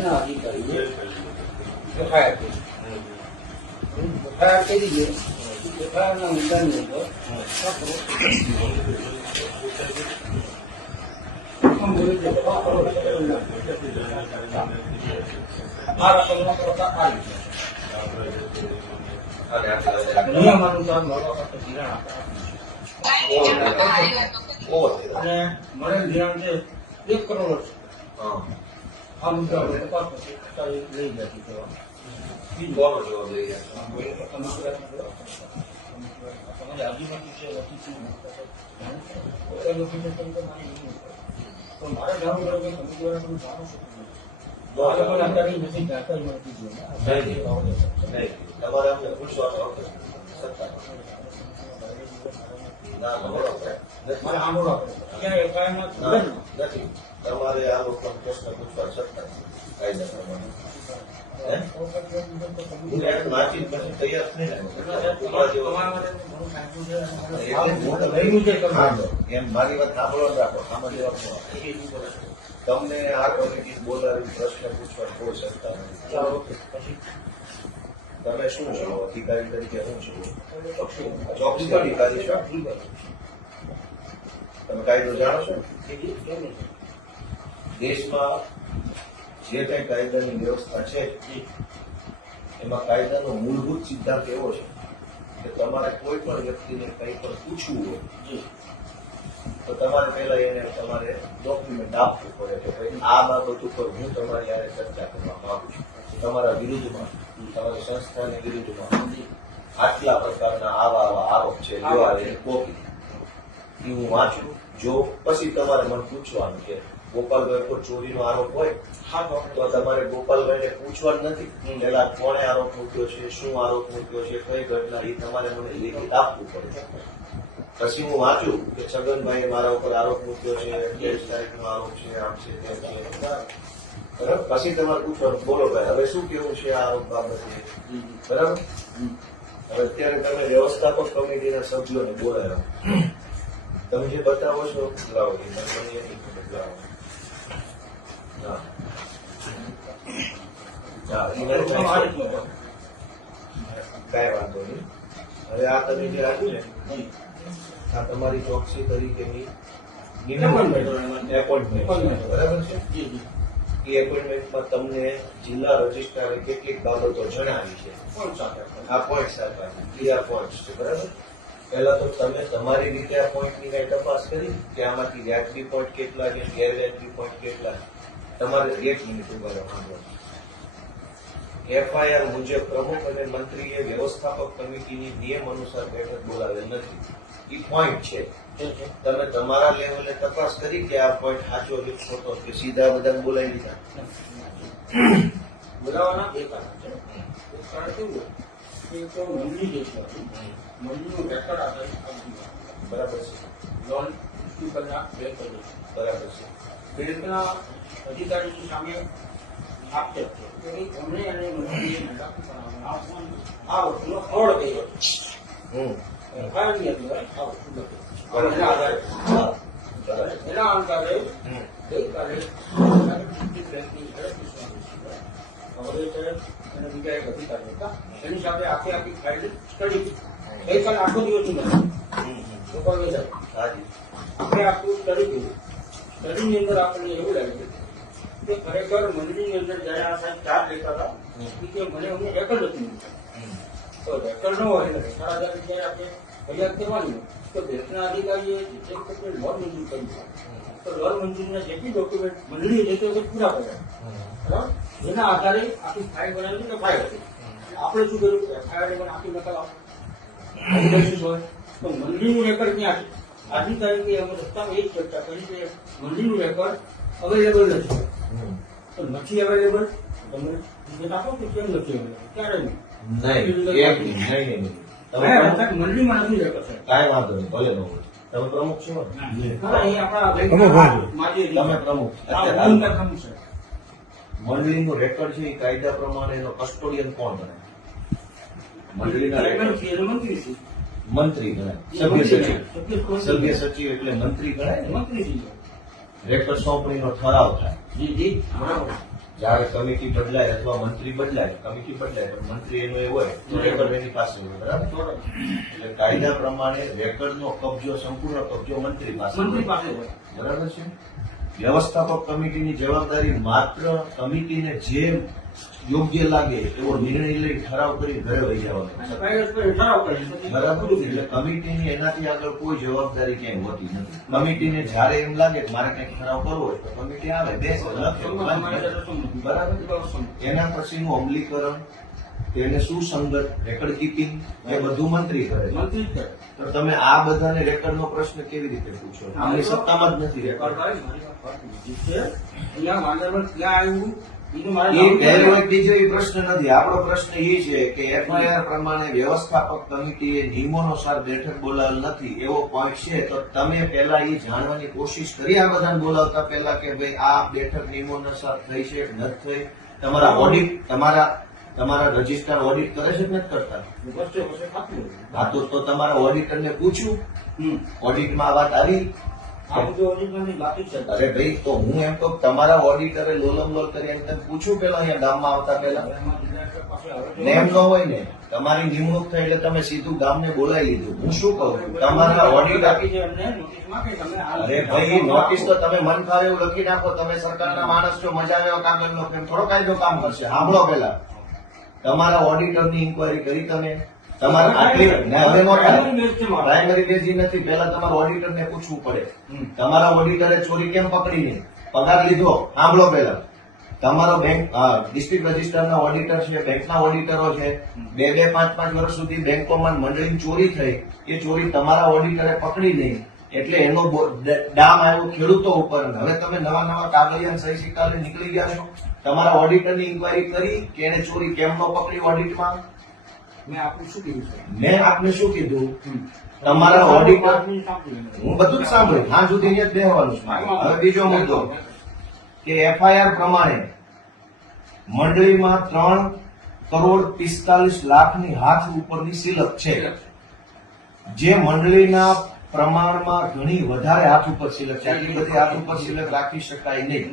દેશના અધિકારીએ એફઆઈઆર કરી. એફઆઈઆર કરી છે. એફઆઈઆરના મુદ્દાની આ રકમનો પ્રકાર આવી છે. નિયમ અનુસાર મળવા કરતા ધિરાણ અને મળેલ ધિરાણ છે 1 કરોડ છે. આ મુદ્દા તપાસ લઈ જતી તમારે આજીમાંથી છે મારે જાણવું પડે કે તમે જાણો છો તમારે અમને પૂછવાનો નથી. તમારે આ લોકો પ્રશ્ન પૂછવા છતાં કાયદા પ્રમાણે એમ મારી વાત સાંભળો રાખો. તમને આ કમિટી બોલાવી પ્રશ્ન પૂછવા કોઈ સત્તા નથી. તમે શું છો અધિકારી તરીકે? શું છો? ચોકસી અધિકારી છો. તમે કાયદો જાણો છો? દેશમાં જે કઈ કાયદાની વ્યવસ્થા છે એમાં કાયદાનો મૂળભૂત સિદ્ધાંત એવો છે કે તમારે કોઈ પણ વ્યક્તિને કંઈ પણ પૂછવું હોય તો તમારે પહેલા એને તમારે ડોક્યુમેન્ટ આપવું પડે કે ભાઈ આ બાબત ઉપર હું તમારી યારે ચર્ચા કરવા માંગુ છું. તમારા વિરુદ્ધમાં, તમારી સંસ્થાની વિરુદ્ધમાં આટલા પ્રકારના આવા આરોપ છે, કોપી એ હું વાંચું જો પછી તમારે મને પૂછવાનું કે ગોપાલભાઈ પર ચોરીનો આરોપ હોય તો તમારે ગોપાલભાઈને પૂછવાનું નથી પેલા કોણે આરોપ મૂક્યો છે, શું આરોપ મૂક્યો છે, કઈ ઘટના, એ તમારે મને લેખિત આપવું પડે. પછી હું વાંચું કે છગનભાઈએ મારા ઉપર આરોપ મૂક્યો છે, 23 તારીખનો આરોપ છે, આમ છે, તેમ છે, બરાબર. પછી તમારે પૂછવાનું બોલો ભાઈ હવે શું કેવું છે આ આરોપ બાબતે, બરાબર. હવે અત્યારે તમે વ્યવસ્થાપક કમિટીના સભ્યોને બોલાવ્યા, તમે જે બતાવો છો બદલાવો, બદલાવો. કઈ વાંધો નહીં. હવે આ તમે જે આપ્યું ને આ તમારી ચોકસી તરીકેની એપોઇન્ટમેન્ટ બરાબર છે. એ એપોઇન્ટમેન્ટમાં તમને જિલ્લા રજિસ્ટ્રારે કેટલીક બાબતો જણાવી છે. આ પોઈન્ટ સાથે ક્લિયર પોઈન્ટ છે, બરાબર. પહેલા તો તમે તમારી રીતે આ પોઈન્ટની કઈ તપાસ કરી કે આમાંથી વ્યાજબી પોઈન્ટ કેટલા છે, ગેરવ્યાજબી પોઈન્ટ કેટલા. તમારે 1 મિનિટ ઉભા રહેવાનું. એફઆઈઆર મુજબ પ્રમુખ અને મંત્રીએ વ્યવસ્થાપક કમિટીની નિયમ અનુસાર બેઠક બોલાવેલ નથી. એ પોઈન્ટ છે. તમે તમારા લેવલે તપાસ કરી કે આ પોઈન્ટ સાચો કે ખોટો કે સીધા બધા બોલાવી દીધા? બોલાવાના 2 કારણ છે. એક કારણ કેવું કે તો મંડળી જે છે મંડળીનું રેકોર્ડ આધારિત બરાબર છે. લોન ઇસ્યુ કરનાર બેંક બરાબર છે. બેંકના અધિકારીની સામે આક્ષેપ છે કે એમણે અને મંત્રીએ આ વસ્તુનો ફ્રોડ કર્યો એના આધારે ગઈકાલે અને બીજા એક અધિકારી હતા એની સાથે આખી ફાઇલ સ્ટડી ગઈકાલે આખો દિવસ આપણે આખું સ્ટડી કર્યું. સ્ટડીની અંદર આપણને એવું લાગ્યું કે ખરેખર મંડળીની અંદર જયારે આ સાહેબ ચાર્જ લેતા હતા કે મને અમને રેકર્ડ નથી તો રેકર્ડ ન હોય એટલે 10,000 રૂપિયા આપણે ફરિયાદ કરવાની તો બેંકના અધિકારીએ લોન મંજૂર કરી તો લોન મંજૂરીના જેટલી ડોક્યુમેન્ટ મંડળીએ જે તે પૂરા કર્યા બરાબર. જેના આધારે આખી ફાઇલ બનાવી ફાઇલ હતી. આપણે શું કર્યું એફઆઈઆર પણ આખી નકલ હોય તો મંડળીનું રેકર્ડ ક્યાં છે? આજની તારીખે અમે રસ્તામાં એ જ ચર્ચા કરી કે મંડળીનું રેકર્ડ અવેલેબલ નથી. તો નથી અવેલેબલ તમે વિગત આપો કે કેમ નથી અવેલેબલ? ક્યારે નહીં? મંડળીમાં નથી રેકર્ડ છે. કાંઈ વાંધો નહીં, ભલે તમે પ્રમુખ છો ને? તમે પ્રમુખ છે. મંડળીનું રેકર્ડ છે એ કાયદા પ્રમાણે એનો કસ્ટોડિયન કોણ ગણાય? મંડળીના મંત્રી ગણાય. સભ્ય સચિવ એટલે મંત્રી ગણાય ને. મંત્રી રેકર્ડ સોંપણીનો ઠરાવ થાય. જયારે કમિટી બદલાય અથવા મંત્રી બદલાય, કમિટી બદલાય પણ મંત્રી એનો એ હોય તો રેકર્ડ એની પાસે હોય, બરાબર? એટલે કાયદા પ્રમાણે રેકર્ડનો કબજો, સંપૂર્ણ કબજો મંત્રી પાસે હોય, બરાબર છે? વ્યવસ્થાપક કમિટીની જવાબદારી માત્ર કમિટીને જે યોગ્ય લાગે એવો નિર્ણય લઈ ઠરાવ કરી ઘરે વહી જવાનો, બરાબર? એટલે કમિટીની એનાથી આગળ કોઈ જવાબદારી ક્યાંય હોતી નથી. કમિટીને જયારે એમ લાગે કે મારે કંઈક ઠરાવ કરવો હોય તો કમિટી આવે, બેસે, લખે, બરાબર? એના પછીનું અમલીકરણ, તેને સુસંગત રેકર્ડ કીપિંગ એ બધું મંત્રી કરે છે. તો તમે આ બધાને રેકર્ડનો પ્રશ્ન કેવી રીતે પૂછો? આમની સત્તામાં જ નથી રેકર્ડ. એ પહેલો એક બીજો એ પ્રશ્ન નથી. આપણો પ્રશ્ન એ છે કે એફઆઈઆર પ્રમાણે વ્યવસ્થાપક કમિટીએ નિયમોનુસાર બેઠક બોલાવેલ નથી એવો પોઈન્ટ છે, તો તમે પહેલા એ જાણવાની કોશિશ કરી આ બધાને બોલાવતા પહેલા કે ભાઈ આ બેઠક નિયમોનુસાર થઈ છે કે નથી થઈ? તમારા ઓડિટ, તમારા રજિસ્ટ્રાર ઓડિટ કરે છે કે નથી કરતા? હા, તો તમારા ઓડિટરને પૂછ્યું, ઓડિટમાં આ વાત આવી? અરે ભાઈ, તો હું એમ કહું તમારા ઓડિટરે લોલમ લોલ કરી એમ તમે પૂછ્યું પેલા અહીંયા ગામમાં આવતા પહેલા? ને એમ ન હોય ને, તમારી નિમણૂક થઈ એટલે તમે સીધું ગામને બોલાવી લીધું. હું શું કહું, તમારા ઓડિટર, અરે ભાઈ નોટિસ તો તમે મન ફાવે એવું લખી નાખો. તમે સરકારના માણસ છો, મજા આવે એવો કાગળનો પ્રેમ થોડો કાયદો કામ કરશે. સાંભળો પેલા, તમારા ઓડિટરની ઇન્કવાયરી કરી તમે? તમારે આટલી હવે નો થાય, પ્રાઇમરી બેઝ નથી. પેલા તમારા ઓડિટરને પૂછવું પડે, તમારા ઓડિટરે ચોરી કેમ પકડી નહીં, પગાર લીધો? સાંભળો પેલા, તમારો બેંક ડિસ્ટ્રિક્ટ રજિસ્ટરના ઓડિટર છે, બેંકના ઓડિટરો છે, 2-5 વર્ષ સુધી બેંકોમાં મંડળીની ચોરી થઈ, એ ચોરી તમારા ઓડિટરે પકડી નહીં એટલે એનો ડામ આવ્યો ખેડૂતો ઉપર. હવે તમે નવા કાગળિયા સહી સિક્કા લઈને નીકળી ગયા છો. તમારા ઓડિટરની ઇન્કવાયરી કરી કે એને ચોરી કેમ ન પકડી ઓડિટમાં? મેં આપને શું કીધું? તમારા ઓડિટર, હું બધું જ સાંભળ્યું, હા સુધી જ બેહવાનું છે. હવે બીજો મુદ્દો કે એફઆઈઆર પ્રમાણે મંડળીમાં 3,45,00,000ની હાથ ઉપરની સિલક છે, જે મંડળીના પ્રમાણમાં ઘણી વધારે હાથ ઉપર સિલક છે. આટલી બધી હાથ ઉપર સિલક રાખી શકાય નહીં.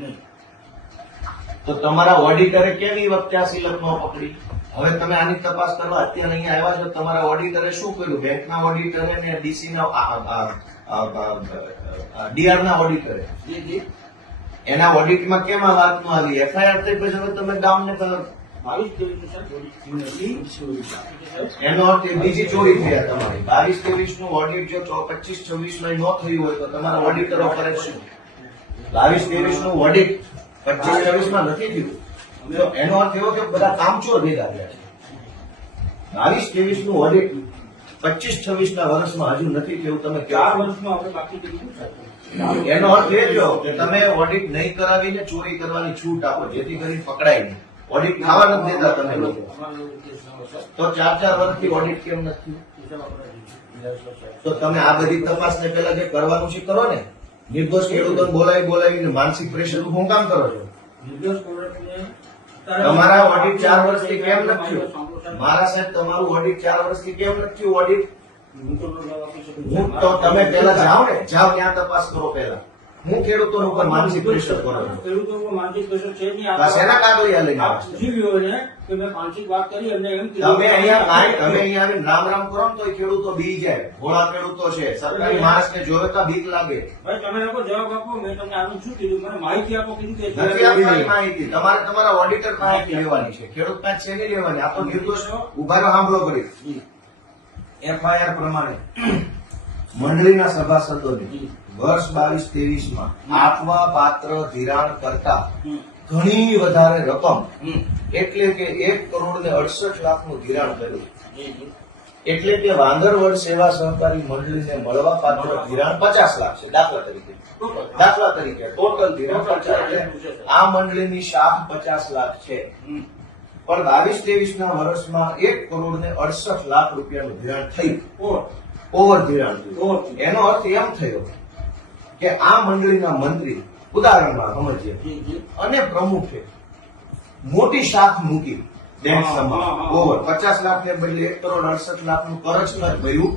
તો તમારા ઓડિટરે કેમ એ વખતે આ સિલક ન પકડી? હવે તમે આની તપાસ કરવા અત્યારે અહીંયા આવ્યા છો, તમારા ઓડિટરે શું કર્યું? બેંકના ઓડિટરે ને ડીસી ના ડીઆર ના ઓડિટરે એના ઓડિટમાં કેમ આ વાત નો આવી? એફઆઈઆર થઈ પછી હવે તમે ગામને એનો અર્થ બીજી ચોરી થયા તમારી. 22-23 નું ઓડિટ જો 25-26 માં ન થયું હોય તો તમારા ઓડિટરો કરે શું? 22-23 નું ઓડિટ 25-26 માં નથી થયું તો એનો અર્થ એવો કે બધા કામચોર ભેગા થયા છે. 22-23 નું ઓડિટ 25-26 ના વર્ષમાં હજુ નથી થયું. તમે 4 વર્ષમાં આપણે બાકી કર્યું. એનો અર્થ એ થયો કે તમે ઓડિટ નહીં કરાવીને ચોરી કરવાની છૂટ આપો, જેથી કરી પકડાય નહીં. ઓડિટ થવા નથી દેતા તમે લોકો. તો 4 વર્ષથી ઓડિટ કેમ નથી? તો તમે આ બધી તપાસને પેલા જે કરવાનું છે કરો ને. નિર્દોષ ખેડૂતોને બોલાવીને માનસિક પ્રેશર હું કામ કરો છો? તમારા ઓડિટ 4 વર્ષથી કેમ નથી થયું? મારા સાહેબ, તમારું ઓડિટ 4 વર્ષથી કેમ નથી થયું? ઓડિટ તો તમે પેલા જાઓ ને, જાઓ ત્યાં તપાસ કરો પેલા. હું ખેડૂતો ઉપર માનસિક પ્રેશર કરો છો? ખેડૂતો ઉપર માનસિક પ્રેશર છે નહીં. એના કાગળિયા લઈને તમે અહીંયા આવીને રામ રામ કરો ને તો ખેડૂતો બી જાય. ભોળા ખેડૂતો છે, સરકારી માણસને જોવે તો બીક લાગે. ભાઈ તમે લોકો જવાબ આપો. મેં તમને આનું શું કીધું? મને માહિતી આપો. કીધું કે નથી આપવાની માહિતી. તમારે તમારા ઓડિટર પાસે લેવાની છે, ખેડૂત પાસે છે નહીં લેવાની. આ તો નિર્દોષ ઉભા રહો, સાંભળો કરી. એફઆઈઆર પ્રમાણે મંડળીના સભાસદોને વર્ષ 22-23 માં આપવા પાત્ર ધિરાણ કરતા ઘણી વધારે રકમ, એટલે કે 1,68,00,000 નું ધિરાણ કર્યું. એટલે કે વાંદરવડ સેવા સહકારી મંડળીને મળવા પાત્ર ધિરાણ 50 લાખ છે. દાખલા તરીકે ટોટલ ધિરાણ 50. એટલે આ મંડળીની શાખ 50 લાખ છે, પણ 22-23 ના વર્ષમાં 1,68,00,000 રૂપિયાનું ધિરાણ થયું. ઓવર ધિરાણ થયું. એનો અર્થ એમ થયો કે આ મંડળીના મંત્રી, ઉદાહરણમાં સમજીએ, અને પ્રમુખે મોટી શાખ મૂકી બેંકમાં, ઓવર 50 લાખ ને બદલે 1,68,00,000 નું કરજ ખર્ચ ભર્યું.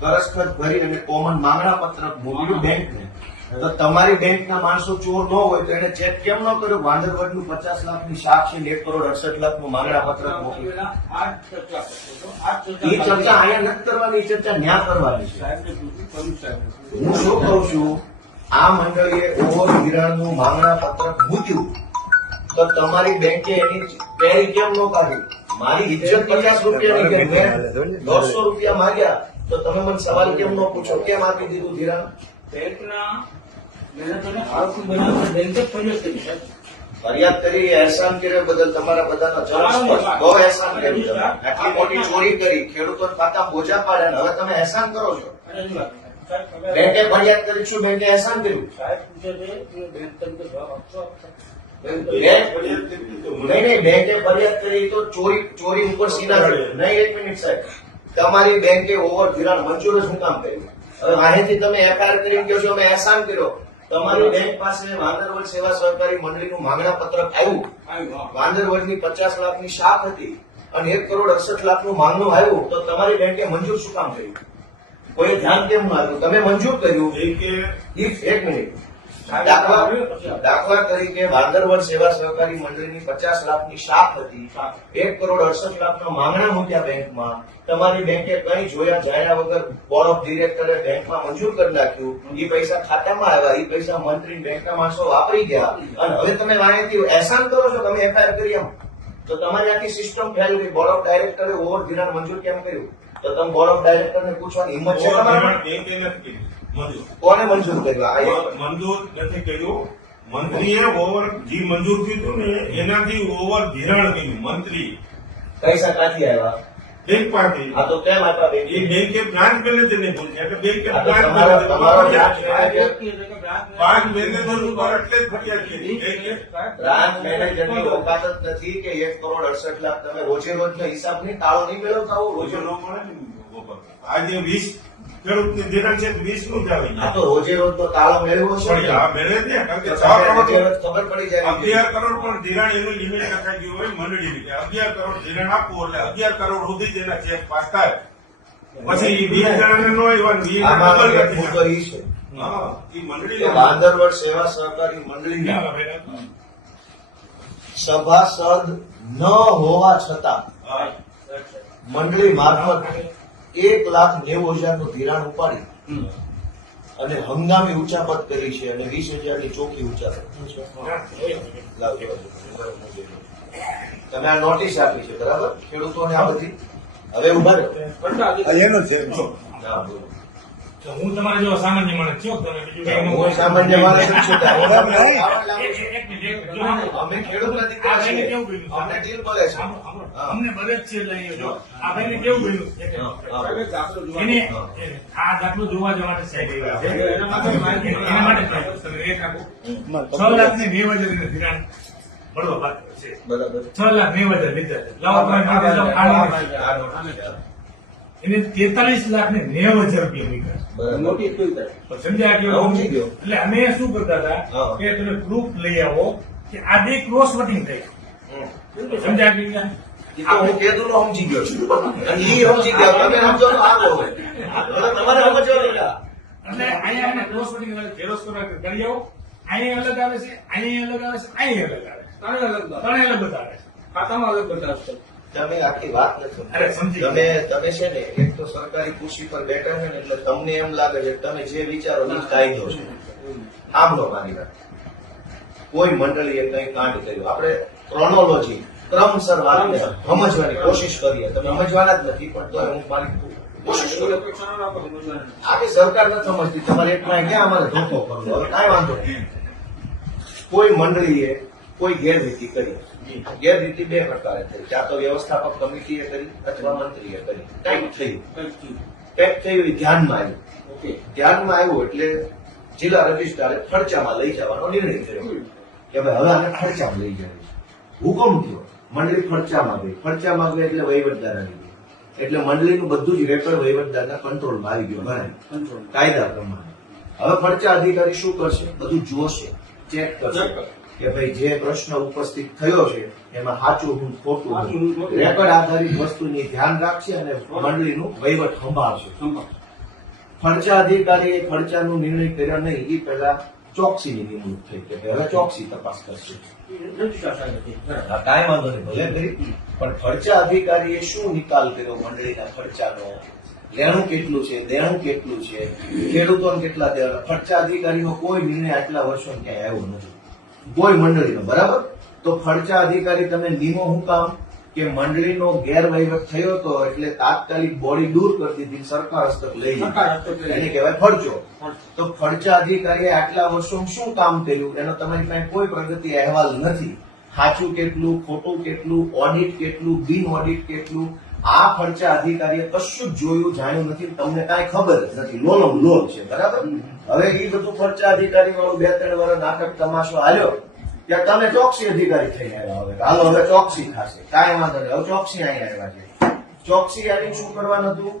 કરજ ખર્ચ ભરી અને કોમન માંગણા પત્રક મોકલ્યું બેંકને તો તમારી બેંકના માણસો ચોર ન હોય તો એને ચેક કેમ ન કર્યો? વાંદરવડનું 50 લાખની શાખ છે, 1 કરોડ 68 લાખનું માંગણા પત્રક મોકલ્યું. પેલા આ ચર્ચા કરતો હતો. આ એ ચર્ચા અહીંયા નથી કરવાની, એ ચર્ચા ન્યા કરવાની છે. સાહેબને પૂછ્યું, કરું સાહેબને પૂછ્યું. હું શું કહું છું, આ મંડળીએ ઓવર ધિરાણનું માંગણા પત્રક મૂક્યું તો તમારી બેંકે એની પેરી કેમ ન કાઢી? મારી ઇજ્જત 50 રૂપિયાની કે મેં 150 રૂપિયા માંગ્યા તો તમે મને સવાલ કેમ ન પૂછો? કેમ આપી દીધું ધિરાણ? બેંકના મહેનતોને આળસુ બનાવવા બેંકે ફરિયાદ કરી સાહેબ. ફરિયાદ કરી, અહેસાન કર્યા બદલ તમારા બધાનો જલસ્પર્શ. બહુ અહેસાન કર્યું તમે. આટલી મોટી ચોરી કરી, ખેડૂતો ખાતા બોજા પાડ્યા, અને હવે તમે અહેસાન કરો છો. અને એની વાત સાહેબ, તમે- બેંકે ફરિયાદ કરી છું, બેંકે અહેસાન કર્યું. સાહેબ પૂછે છે કે બેંક તરીકે જવાબ આપશો? નહીં, બેંકે ફરિયાદ કરી તો ચોરી ઉપર સીના નહીં. 1 મિનિટ સાહેબ, તમારી બેંકે ઓવર ધિરાણ મંજૂર જ હું કામ કર્યું? હવે અહીંથી તમે એફઆઈઆર કરીને કહો છો અમે અહેસાન કર્યો. તમારી બેંક પાસે વાંદરવડ સેવા સહકારી મંડળીનું માંગણા પત્રક આવ્યું. વાંદરવડની 50 લાખની શાખ હતી અને 1 કરોડ 68 લાખનું માંગણું આવ્યું તો તમારી બેંકે મંજૂર શું કામ કર્યું? કોઈ ધ્યાન કેમ ન આપ્યું? તમે મંજૂર કર્યું. એક મિનિટ, દાખલા તરીકે વાંદરવડ સેવા સહકારી મંડળીની 50 લાખની શાખ હતી, 1 કરોડ 68 લાખના માંગણા મૂક્યા બેંકમાં. તમારી બેંકે કઈ જોયા જાણ્યા વગર બોર્ડ ઓફ ડિરેક્ટરે બેંકમાં મંજૂર કરી નાખ્યું. એ પૈસા ખાતામાં આવ્યા, એ પૈસા મંત્રી બેંકના માણસો વાપરી ગયા, અને હવે તમે વાંચી અહેસાન કરો છો, તમે એફઆઈઆર કરી એમ તો તમારી આખી સિસ્ટમ ફેલ ગઈ. બોર્ડ ઓફ ડાયરેક્ટરે ઓવર ધિરાણ મંજૂર કેમ કર્યું? તો તમે બોર્ડ ઓફ ડાયરેક્ટરને પૂછવાની હિંમત છે તમારામાં? કોને મંજૂર કર્યું? આ મંજૂર નથી કર્યું. મંત્રીએ ઓવર જે મંજૂર થયું હતું ને એનાથી ઓવર ધિરાણ કર્યું. મંત્રી પૈસા ક્યાંથી આવ્યા? બેંક પાસે આ તો કેમ આપ્યા બેંકે? એ બેંકે બ્રાન્ચ મેનેજરને પૂછ્યા એટલે બેંકે આ તો બ્રાન્ચ તમારો મેનેજર બ્રાન્ચ બ્રાન્ચ મેનેજર ઉપર એટલે જ ફરિયાદ કરી. બેંકે બ્રાન્ચ મેનેજરની ઓકાત જ નથી કે 1 કરોડ 68 લાખ તમે રોજે રોજનો હિસાબ નહીં, તાળો નહીં મેળવતા હો રોજે રોજે. ન મળે ને ઉપર. આજે 20 ખેડૂતને ધિરાણ છે 20 નું જ આવી આ તો રોજે રોજનો તાળો મેળવો છે પણ ને. આ મેળવે જ ને કારણ કે તો 6 તમને કરોડ રોજે રોજ ખબર પડી જાય. 11 કરોડ પણ ધિરાણ એનું લિમિટ નખાઈ ગયું હોય મંડળીની કે 11 કરોડ ધિરાણ આપવું એટલે 11 કરોડ સુધી જ એના ચેક પાસ થાય. પછી 20 જણાને નો આવ્યા ને 20 આમાં ડબલ એક કરી મુદ્દો ઈ છે હા એ કે મંડળી વાંદરવડ સેવા સહકારી મંડળીના સભાસદ ન હોવા છતાં મંડળી મારફત 1,90,000 નું ધિરાણ ઉપાડી અને હંગામી ઉચાપત કરી છે અને 20,000 ની ચોખ્ખી ઉચાપત. લાવજો. તમે આ નોટિસ આપી છે બરાબર ખેડૂતોને આ બધી. હવે ઉભા રહો. ના, બોલો. તો હું તમારા જેવો સામાન્ય માણસ છું તમે બીજું કઈ ન હું સામાન્ય માણસ જ છું. હું તમને આવડ લાગુ છું. એક મિનિટ જો અમે ખેડૂતના દીકરા આ ભાઈને છીએ. કેવું કર્યું? અમને ડીલ મળે છે. હા. અમને મદદ છે એટલે અહીંયા જો આ ભાઈને કેવું કર્યું હા. દાખલો જોવા- એને આ દાખલો જોવા જવા માટે સાહેબ આવ્યા છે એના માટે માહિતી એના માટે તમે રેટ આપો 6 લાખ ને 90,000 ધિરાણ મળવા પાત્ર છે. બરાબર. 6 લાખ 90,000 લીધા છે. લાવો તમે માટે જાઓ, આ આ નોટિસ છે. એને 43 લાખ ને 90,000 રૂપિયા નીકળ્યા. બરાબર. નોટિસ જોઈ તારે. પણ સમજ્યા કેવું? સમજી ગયો. એટલે અમે શું કરતા હતા હા. કે તમે પ્રૂફ લઈ આવો કે આ બે ક્રોસ વોટિંગ થઈ સમજ્યા કે નહીં? ઈ તો હું કીધું સમજી ગયો છું. અને ઈ સમજી ગયા. તમે સમજો તો આગળ હોય. હવે તમારે સમજવાનું ના. એટલે અહીંયા અમે ક્રોસ વોટિંગ ઝેરોસ કરવા કરી આવો. અહીંયા અલગ આવે છે, અહીંયા અલગ આવે છે, અહીંયા અલગ આવે છે. ત્રણેય અલગ દાખલા. ત્રણે અલગ બતાવે છે. ખાતામાં અલગ બતાવશે. તમે આખી વાત નથી અરે, સમજી. સમજી તમે છે ને એક તો સરકારી ખુરશી પર બેઠા છે ને એટલે તમને એમ લાગે છે કે તમે જે વિચારો એ જ કાયદો છે. સાંભળો મારી વાત. કોઈ મંડળીએ કઈ કાંડ કર્યું, આપણે ક્રોનોલોજી ક્રમસર વાતને સમજવાની કોશિશ કરીએ. તમે સમજવાના જ નથી પણ તો હું મારી કોશિશ એવી કરું. અપેક્ષા ન રાખો સમજવાની. આખી સરકાર નથી સમજતી. તમારે એટલા ક્યાં અમારે ધોખો કરવો? હવે કાંઈ વાંધો નહીં. કોઈ મંડળીએ કોઈ ગેરરીતિ કરી. ગેરરીતિ બે પ્રકારે થઈ. ક્યાં તો વ્યવસ્થાપક કમિટીએ કરી અથવા મંત્રીએ કરી. કંઈક થયું. કંઈક થયું એ ધ્યાનમાં આવ્યું. ઓકે. ધ્યાનમાં આવ્યું એટલે જિલ્લા રજિસ્ટ્રારે ખર્ચામાં લઈ જવાનો નિર્ણય કર્યો કે ભાઈ હવે આને ખર્ચામાં લઈ જાય. હુકમ થયો, મંડળી ખર્ચામાં ગઈ. ખર્ચામાં ગઈ એટલે વહીવટદાર આવી ગયો. એટલે મંડળીનું બધું જ રેકર્ડ વહીવટદારના કંટ્રોલમાં આવી ગયો ભરાય કંટ્રોલ. કાયદા પ્રમાણે. હવે ખર્ચા અધિકારી શું કરશે? બધું જોશે, ચેક કરશે કે ભાઈ જે પ્રશ્ન ઉપસ્થિત થયો છે એમાં સાચું હું ખોટું હું. રેકર્ડ આધારિત વસ્તુની ધ્યાન રાખશે અને મંડળીનું વહીવટ સંભાળશે. સંપર્ક. ખર્ચા અધિકારીએ ખર્ચાનો નિર્ણય કર્યા નહીં એ પહેલા ચોકસીની નિમણૂક થઈ કે હવે ચોકસી તપાસ કરશે. હા, કાંઈ વાંધો નહીં, ભલે કરી, પણ ખર્ચા અધિકારીએ શું નિકાલ કર્યો મંડળીના ખર્ચાનો? લેણું કેટલું છે, દેણું કેટલું છે, ખેડૂતોને કેટલા દેવા? ખર્ચા અધિકારીનો કોઈ નિર્ણય આટલા વર્ષો ક્યાંય આવ્યો નથી કોઈ મંડળીનો, બરાબર? તો ખર્ચા અધિકારી તમે નિમો હું કામ કે મંડળીનો ગેરવહીવટ થયો હતો એટલે તાત્કાલિક બોડી દૂર કરી દીધી, સરકાર હસ્તક લઈ લીધી, એને કહેવાય ખર્ચો. તો ખર્ચા અધિકારીએ આટલા વર્ષોમાં શું કામ કર્યું એનો તમારી પાસે કોઈ પ્રગતિ અહેવાલ નથી. સાચું કેટલું, ખોટું કેટલું, ઓડિટ કેટલું, બિન ઓડિટ કેટલું, આ ખર્ચા અધિકારીએ કશું જ જોયું જાણ્યું નથી, તમને કાંઈ ખબર જ નથી, લોલમ લોલ છે, બરાબર? હવે એ બધું ખર્ચા અધિકારી વાળું 2-3 વર્ષ નાટક તમાશો હાલ્યો ત્યાં તમે ચોકસી અધિકારી થઈને આવ્યા. હવે હાલો, હવે ચોકસી થશે, કાંઈ વાંધો નહીં, હવે ચોકસી અહીંયા આવ્યા છે. ચોકસી આવીને શું કરવાનું હતું?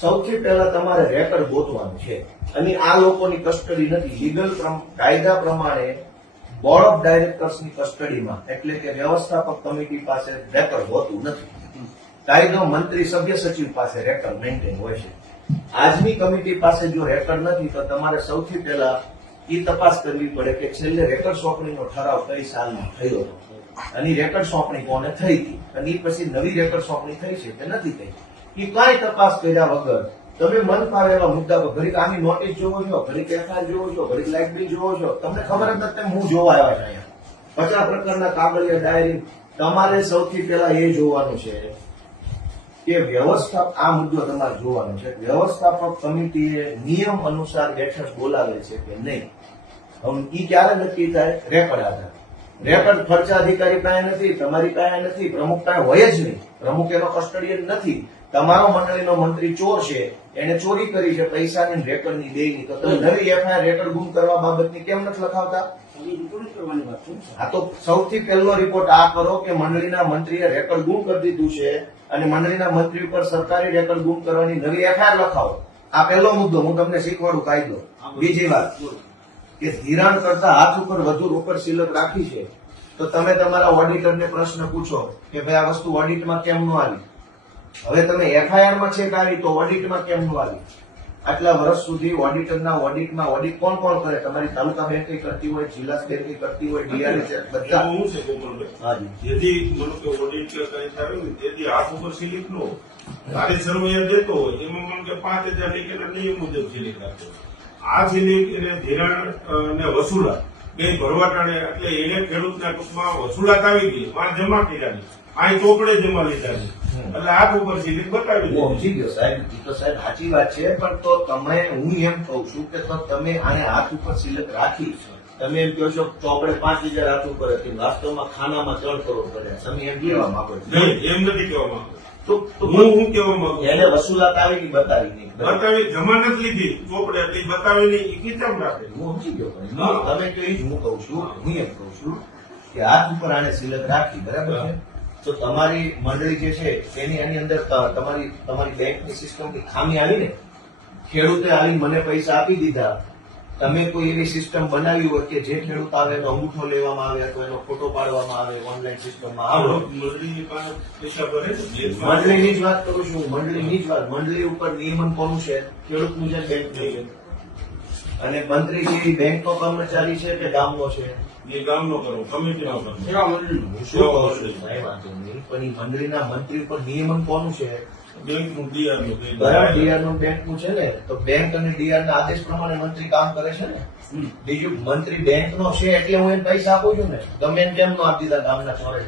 સૌથી પહેલા તમારે રેકર્ડ ગોતવાનું છે, અને આ લોકોની કસ્ટડી નથી. લીગલ કાયદા પ્રમાણે બોર્ડ ઓફ ડાયરેક્ટર્સની કસ્ટડીમાં, એટલે કે વ્યવસ્થાપક કમિટી પાસે રેકર્ડ હોતું નથી. કાયદો મંત્રી સભ્ય સચિવ પાસે રેકર્ડ મેન્ટેન હોય છે. આજની કમિટી પાસે જો રેકર્ડ નથી તો તમારે સૌથી પહેલા એ તપાસ કરવી પડે કે છેલ્લે રેકર્ડ સોંપણીનો ઠરાવ કઈ સાલમાં થયો હતો અને રેકર્ડ સોંપણી કોને થઈ હતી, અને એ પછી નવી રેકર્ડ સોંપણી થઈ છે કે નથી થઈ. એ કાંઈ તપાસ કર્યા વગર તમે મન ફાવે એવા મુદ્દા પર ઘડીક આની નોટિસ જોવો છો, ઘડીક એફઆઈઆર જોવો છો, ઘડીક લાઇટ બિલ જોવો છો, તમને ખબર જ નથી હું જોવા આવ્યા છે અહીંયા 50 પ્રકારના કાગળિયા ડાયરી. તમારે સૌથી પહેલા એ જોવાનું છે કે આ મુદ્દો તમારે જોવાનો છે, વ્યવસ્થાપક કમિટીએ નિયમ અનુસાર બેઠક બોલાવે છે કે નહીં. હવે ઈ ક્યારે નક્કી થાય? રેકર્ડ આધાર. રેકર્ડ ખર્ચા અધિકારી પાસે નથી, તમારી પાસે નથી, પ્રમુખ પાસે હોય જ નહીં, પ્રમુખ એનો કસ્ટડીયન નથી. તમારો મંડળીનો મંત્રી ચોર છે, એને ચોરી કરી છે પૈસાની, રેકર્ડની, બેયની, તો તમે નવી એફઆઈઆર રેકર્ડ ગુમ કરવા બાબતની કેમ નથી લખાવતા? આ તો સૌથી પહેલો રિપોર્ટ આ કરો કે મંડળીના મંત્રીએ રેકર્ડ ગુમ કરી દીધું છે અને મંડળીના મંત્રી ઉપર સરકારી રેકર્ડ ગુમ કરવાની નવી એફઆઈઆર લખાવો. આ પહેલો મુદ્દો, હું તમને શીખવાડું કાયદો. બીજી વાત કે ધિરાણ કરતા હાથ ઉપર વધુ રોકડ સિલક રાખી છે તો તમે તમારા ઓડિટરને પ્રશ્ન પૂછો કે ભાઈ આ વસ્તુ ઓડિટમાં કેમ ન આવી? હવે તમે એફઆઈઆરમાં ચેક આવી તો ઓડિટમાં કેમ ન આવી? આટલા વર્ષ સુધી ઓડિટરના ઓડિટમાં ઓડિટ કોણ કોણ કરે? તમારી તાલુકા બેંક કરતી હોય, જિલ્લા બેંક કરતી હોય, ડીઆરએસ, બધા. હું છે ગોપાલભાઈ, જેથી મને કે ઓડિટ કે કઈ થાય ને તેથી હાથ ઉપર સિલિપ નો તારી સર્વેયર દેતો હોય એમાં મને કે 5000 લીધેલા નિયમ મુજબ સિલિપ આપતો. આ સિલિપ એને ધિરાણ ને વસૂલાત બે ભરવાટાણે એટલે એને ખેડૂતના ટૂંકમાં વસૂલાત આવી ગઈ, માં જમા કર્યા અહીં ચોપડે જમા લીધા એટલે હાથ ઉપર સિલિપ બતાવી હું સમજી ગયો સાહેબ, એ તો સાહેબ સાચી વાત છે, પણ તો તમે, હું એમ કહું છું કે તો તમે આને હાથ ઉપર સિલક રાખી, તમે એમ કહો છો ચોપડે 5000 હાથ ઉપર હતી, વાસ્તવમાં ખાનામાં 3 કરોડ કર્યા, તમે એમ કહેવા માંગો છો? નહીં, એમ નથી કહેવા માંગતો. તો હું કહેવા માંગુ એને વસૂલાત આવી કે બતાવી નહીં? બતાવી, જમા નથી લીધી ચોપડે એટલે બતાવી નહીં, એ કેમ રાખે? હું સમજી ગયો, પણ તમે તો એ જ હું કહું છું, હું એમ કહું છું કે હાથ ઉપર આને સિલક રાખી, બરાબર છે? તો તમારી મંડળી જે છે એની અંદર તમારી બેંકની સિસ્ટમની ખામી આવી ને, ખેડૂતે આવીને મને પૈસા આપી દીધા, તમે કોઈ એવી સિસ્ટમ બનાવી હોય કે જે ખેડૂત આવે એનો અંગૂઠો લેવામાં આવે અથવા એનો ફોટો પાડવામાં આવે ઓનલાઈન સિસ્ટમમાં આવે. મંડળીની પાસે પૈસા ભરે છે. મંડળીની જ વાત કરું છું, મંડળીની જ વાત. મંડળી ઉપર નિયમન કોનું છે? ખેડૂતનું છે, બેંકનું છે. અને મંત્રી છે એ બેંકનો કર્મચારી છે કે ગામનો છે? એ ગામનો કરો, કમિટીનો કરો. હું શું કહું છું? કાંઈ વાંધો નહીં, પણ એ મંડળીના મંત્રી ઉપર નિયમન કોનું છે? બેંકનું ડીઆરનું બરાબર, ડીઆરનું બેંકનું છે ને, તો બેંક અને ડીઆરના આદેશ પ્રમાણે મંત્રી કામ કરે છે ને. બીજું મંત્રી બેંકનો છે એટલે હું એને પૈસા આપું છું ને, ગમે એને કેમ નો આપી દીધા ગામના ચોરે?